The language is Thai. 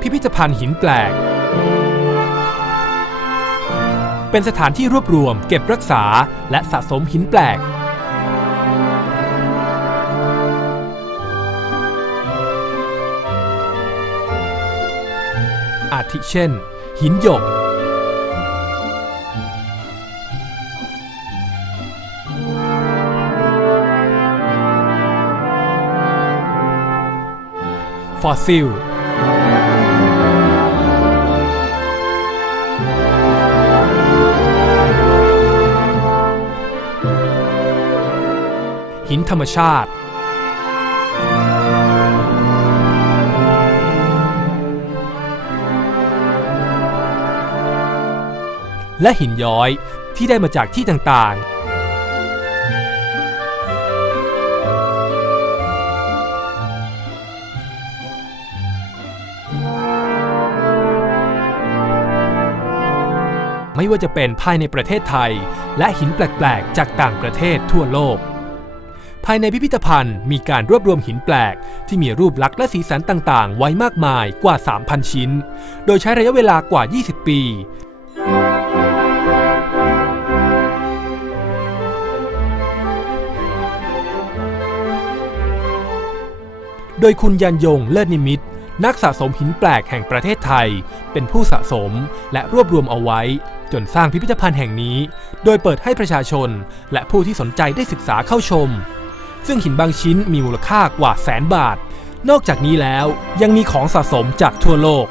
พิพิธภัณฑ์หินแปลก เป็นสถานที่รวบรวม เก็บรักษา และสะสมหินแปลก อาทิเช่น หินหยก ฟอสซิล หินธรรมชาติ และหินย้อยที่ได้มาจากที่ต่าง ไม่ว่าจะเป็นภายในประเทศไทย และหินแปลกๆ จากต่างประเทศทั่วโลก ภายในพิพิธภัณฑ์มีการรวบรวมหินแปลก ที่มีรูปลักษณ์และสีสันต่างๆ ไว้มากมายกว่า 3,000 ชิ้น โดยใช้ระยะเวลากว่า 20 ปีโดยคุณยันยงเลิศนิมิต นักสะสมหินแปลกแห่งประเทศไทย เป็นผู้สะสมและรวบรวมเอาไว้ จนสร้างพิพิธภัณฑ์แห่งนี้ โดยเปิดให้ประชาชน และผู้ที่สนใจได้ศึกษาเข้าชม ซึ่งหินบางชิ้นมีมูลค่ากว่าแสนบาท นอกจากนี้แล้วยังมีของสะสมจากทั่วโลก